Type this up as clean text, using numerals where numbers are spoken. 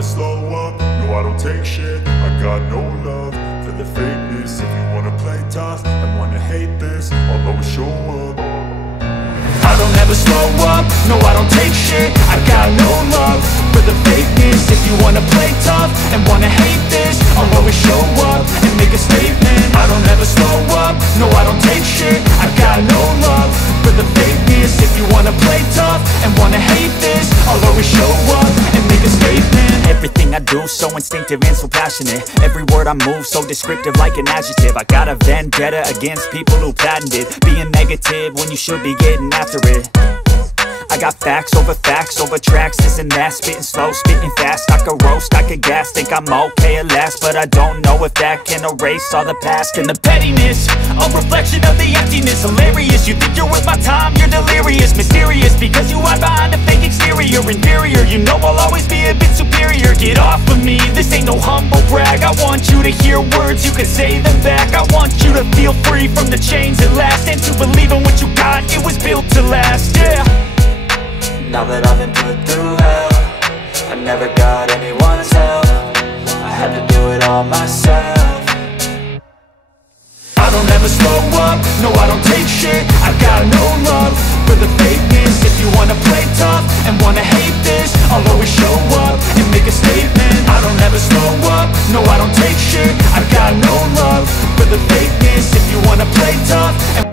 never slow up, no I don't take shit. I got no love for the fakeness. If you wanna play tough and wanna hate this, I'll always show up. I don't ever slow up, no I don't take shit. I got no love for the fakeness. If you wanna play tough and wanna hate this, I'll always show up and make a statement. I don't ever slow up, no I don't take shit. I got no love for the fakeness. If you wanna play tough and wanna hate this, I'll always show up and make a statement. Everything I do so instinctive and so passionate. Every word I move so descriptive like an adjective. I got a vendetta against people who patented being negative when you should be getting after it. I got facts over tracks, this and that. Spitting slow, spitting fast. I could roast, I could gas. Think I'm okay at last, but I don't know if that can erase all the past. And the pettiness, a reflection of the emptiness. Hilarious, you think you're worth my time, you're delirious. Mysterious, because you hide behind a fake exterior. Inferior, you know I'll always be a bit superior. Get off of me, this ain't no humble brag. I want you to hear words, you can say them back. I want you to feel free from the chains at last, and to believe in what you got, it was built to last, yeah. Now that I've been put through hell, I never got anyone's help. I had to do it all myself. I don't ever slow up, no I don't take shit. I got no love for the fakeness. If you wanna play tough and wanna hate this, I'll always show up and make a statement. I don't ever slow up, no I don't take shit. I got no love for the fakeness. If you wanna play tough and